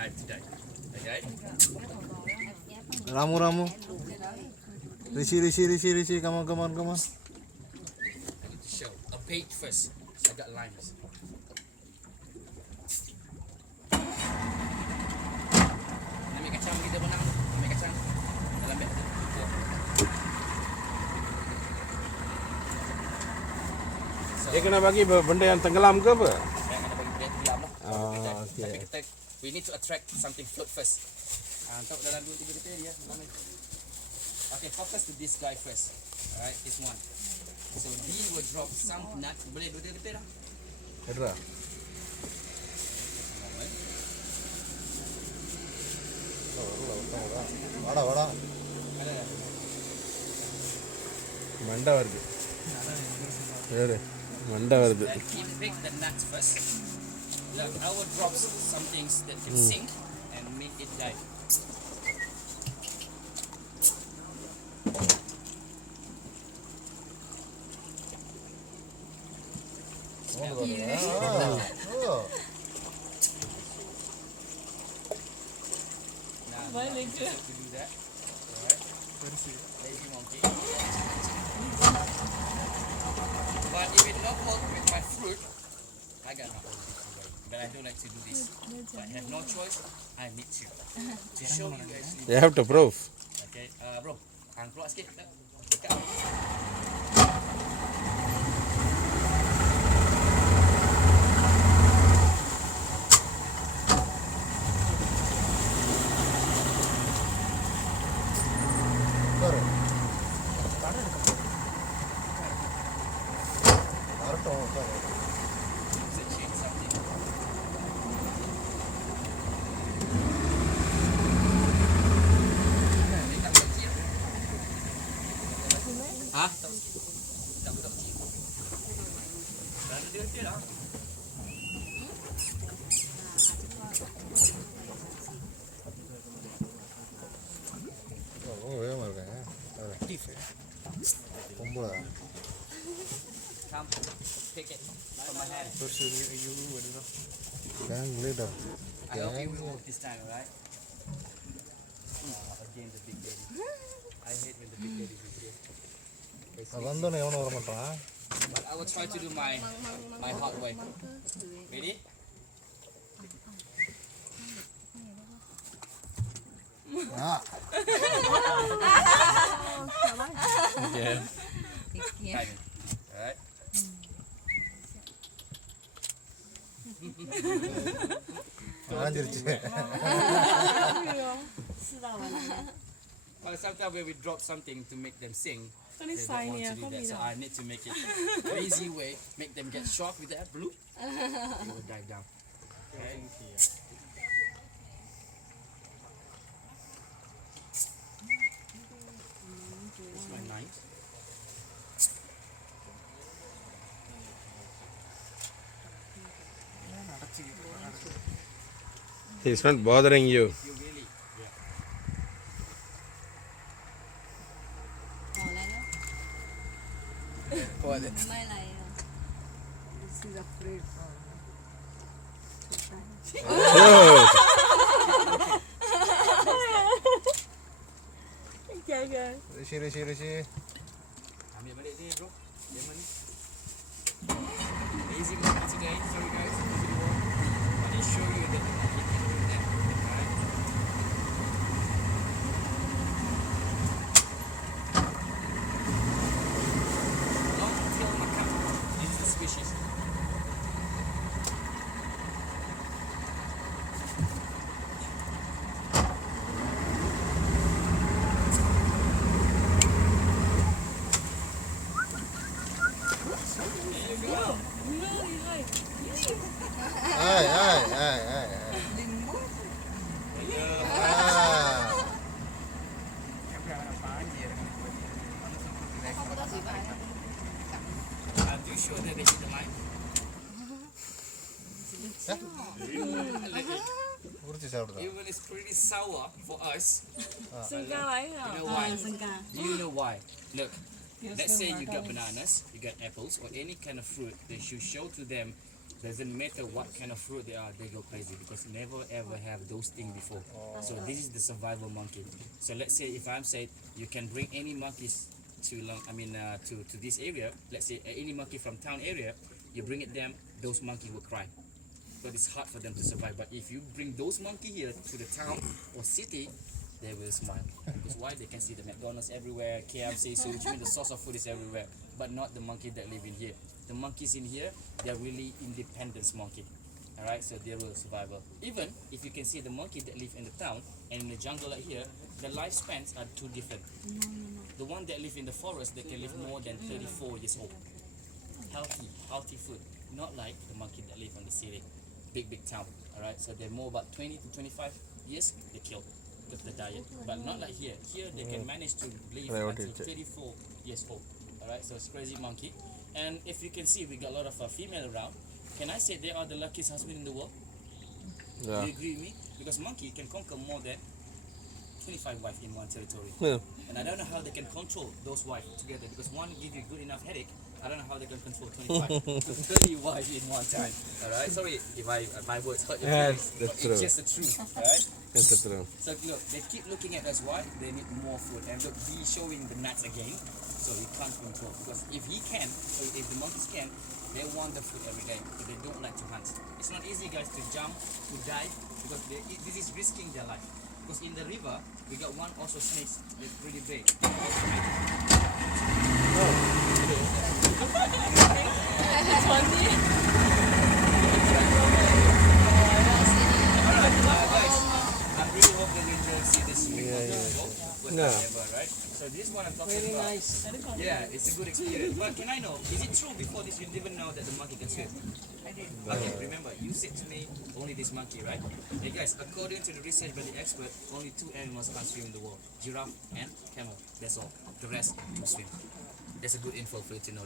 dive today. Okay? Ramu. Rishi. Come on. I need to show a bait first. I got limes. Ambil kacang kita benang. Ambil kacang dalam beg tu. Dia kena bagi benda yang tenggelam ke apa? Saya kena bagi benda tenggelam lah. Okay. Tapi kita, we need to attract something float first. Untuk dalam 2-3 detik dia. Okay, focus to this guy first. Alright, this one. So Dean will drop some nut. Boleh 2-3 detik dah. Edra. வாடா மண்டை வருது வேறு மண்டை வருது. Pick the nuts first. Look, I will drop some things that can sink and make it dive. Now, to do that. Alright. Lazy monkey. But if it not hold with my fruit, I got not hold it away. But I don't like to do this. But I have no choice. I need to show you actually. You have to prove. Okay, bro, keluar sikit. Dekat. Come, take it from my hand. I hope you will work this time, alright? Again the big daddy. I hate when the big daddy is here. But I will try to do my hard way. Ready? Okay. Alright. But sometimes when we drop something to make them sing, they don't want to do that. So I need to make it crazy way, make them get shocked with that bloop. They will dive down. Okay. That's my knife. He's not bothering you. You really, yeah. What? Rishi. Ambil balik ni bro. Dia mana? Lazy monkey today. Sorry guys. I didn't show you that the monkey can do that. Alright. Long-tailed macaque. This is the species. I'm too sure that they hit the line. Even it's pretty sour for us. You know why? Do you know why? Look, let's say you got bananas, you got apples, or any kind of fruit. They should show to them Doesn't matter what kind of fruit they are, they go crazy because never ever have those things before. So this is the survival monkey. So let's say if I'm saying you can bring any monkeys to to this area. Let's say any monkey from town area, you bring it them, those monkeys will cry. But it's hard for them to survive. But if you bring those monkeys here to the town or city, they will smile. Because why? They can see the McDonald's everywhere, KFC, so which means the source of food is everywhere. But not the monkey that live in here. The monkeys in here, they're really independent monkey. Alright, so they will survive. Even if you can see the monkey that live in the town and in the jungle like here, the lifespans are too different. The one that live in the forest, they can live more than 34 years old. Healthy food. Not like the monkey that live on the city, big town. Alright, so they're more about 20 to 25 years, they kill with the diet. But not like here. Here they can manage to live until 34 years old. Alright, so it's crazy monkey. And if you can see, we got a lot of female around. Can I say they are the luckiest husband in the world? Yeah. Do you agree with me? Because monkey can conquer more than 25 wives in one territory. Yeah. And I don't know how they can control those wives together because one give you good enough headache. I don't know how they can control 25 to 30 wives in one time. Alright, sorry if my words hurt your Yes, feelings, that's but true. it's just the truth. Alright? That's true. So look, they keep looking at us. Why? They need more food. And look, he's showing the nuts again. So he can't control. Because if he can, or if the monkeys can, they want the food every day. But they don't like to hunt. It's not easy, guys, to jump, to dive, because this is risking their life. Because in the river, we got one also snake that's pretty big. Guys, I really hope that you enjoy see this whatever, right? So this is what I'm talking about. Nice. Yeah, it's a good experience. But can I know, is it true before this you didn't know that the monkey can swim? I did. Okay, remember, you said to me only this monkey, right? Hey guys, according to the research by the expert, only 2 animals can swim in the world. Giraffe and camel. That's all. The rest can swim. That's a good info for you to know.